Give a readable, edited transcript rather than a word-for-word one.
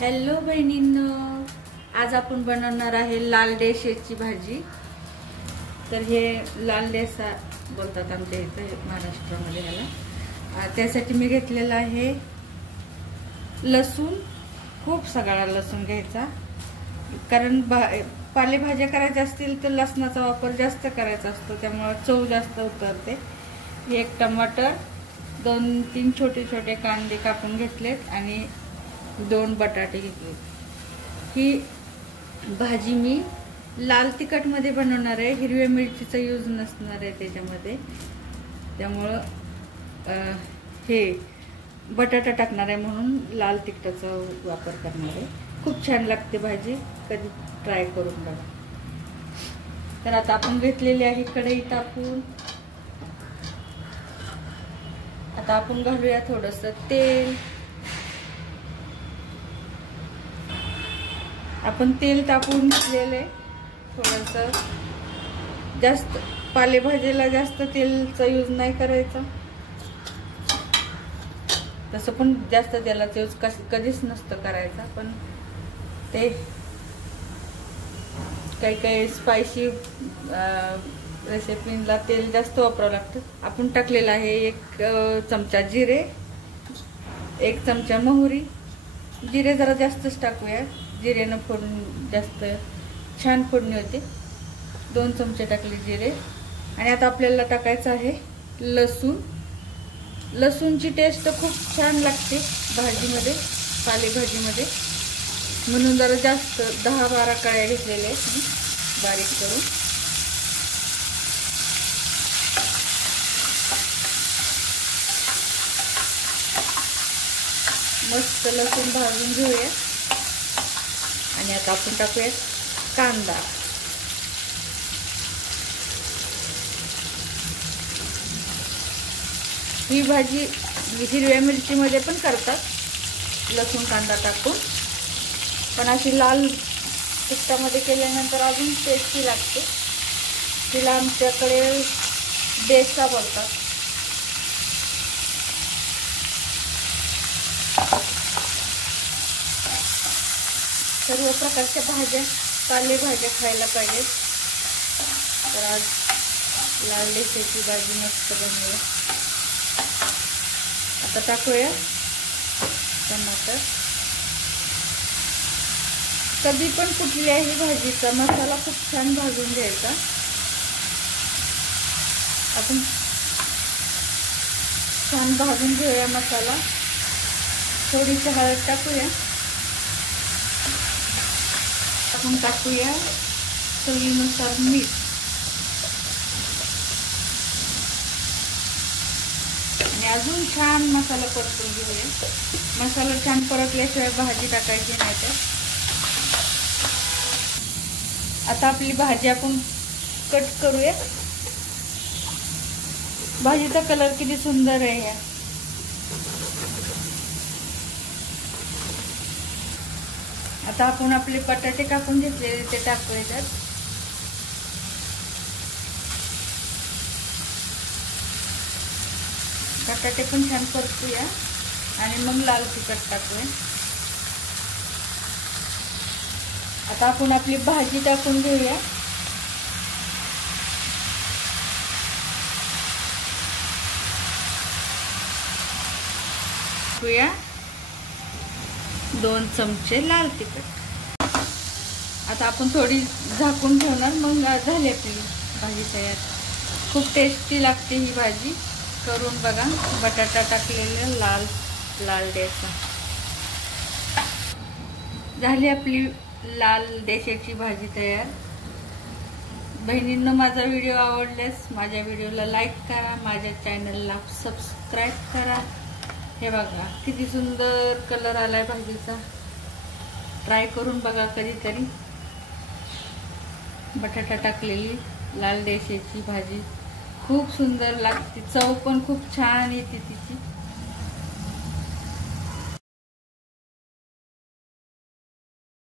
Hello बहिणींनो, आज आपण बनवणार आहे लाल देशाची भाजी। तर हे लाल देसा बोलतात आमच्या इथे महाराष्ट्रामध्ये याला। त्यासाठी मी घेतलेला आहे लसूण, खूप सगळा लसूण घ्यायचा, कारण पालेभाज्या करायच्या असतील तर लसणाचा वापर जास्त करायचा असतो, त्यामुळे चव जास्त उतरते। एक टमाटर, 2-3 छोटे छोटे कांदे कापून घेतलेत आणि 2 बटाटे घेतले। ही भाजी मी लाल तिखट मध्ये बनवणार आहे, हिरव्या मिरचीचा यूज नसणार आहे त्याच्यामध्ये, त्यामुळे हे बटाटा टाकणार आहे म्हणून लाल तिखटाचा वापर करणार आहे। खूप छान लागते भाजी, कधी ट्राय करून बघा। तर आता आपण घेतलेली आहे कढई तापून। आता आपण घालूया थोडंसं तेल। आपण तेल तापवून घेतलेले, थोडंसं जास्त पालेभाजीला जास्त तेलचा यूज नाही करायचा, तसं पण जास्त तेलाचा यूज कधीच नसतं करायचा, पण ते काही स्पायसी रेसिपीला तेल जास्त वापरावं लागतं। आपण टाकलेला आहे 1 चमचा जिरे, 1 चमचा मोहरी। जिरे जरा जास्तच टाकूया, जिरेनं फोडणी जास्त छान फोडणी होते। 2 चमचे टाकले जिरे। आणि आता आपल्याला टाकायचं आहे लसूण। लसूणची टेस्ट खूप छान लागते भाजीमध्ये, पालेभाजीमध्ये, म्हणून जरा जास्त 10-12 कळ्या घेतलेल्या आहेत बारीक करून। मस्त लसूण भाजून घेऊया। आणि आता आपण टाकूया कांदा। ही भाजी हिरव्या मिरचीमध्ये पण करतात लसूण कांदा टाकून, पण अशी लाल तिखटामध्ये केल्यानंतर अजून टेस्टी लागते। तिला आमच्याकडे देसा बोलतात। सर्व प्रकारच्या भाज्या, पालेभाज्या खायला पाहिजे। तर आज लाल देशाची भाजी मस्त बनवूया। आता टाकूया टमाटर। कधी पण कुठल्याही भाजीचा मसाला खूप छान भाजून घ्यायचा। आपण छान भाजून घेऊया मसाला। थोडीशी हळद टाकूया। आपण टाकूया चवीनुसार मीठ। आणि अजून छान मसाला परतून घेऊया। मसाला छान परतल्याशिवाय भाजी टाकायची नाही। तर आता आपली भाजी आपण कट करूया। भाजीचा कलर किती सुंदर आहे। आता आपण आपले बटाटे कापून घेतलेले ते टाकूया। बटाटे पण छान परतूया आणि मग लाल तिखट टाकूया। आता आपण आपली भाजी टाकून घेऊया। टाकूया 2 चमचे लाल तिखट। आता आपण थोडी झाकून ठेवणार, मग झाली आपली भाजी तयार। खूप टेस्टी लागते ही भाजी, करून बघा। बटाटा टाकलेला लाल लाल देसा। झाली आपली लाल देशाची भाजी तयार। बहिणींनो, माझा व्हिडिओ आवडल्यास माझ्या व्हिडिओला लाईक करा, माझ्या चॅनलला सबस्क्राईब करा। हे बघा किती सुंदर कलर आलाय भाजीचा, ट्राय करून बघा कधीतरी। बटाटा टाकलेली लाल देशाची भाजी खूप सुंदर लागते, चव पण खूप छान येते तिची।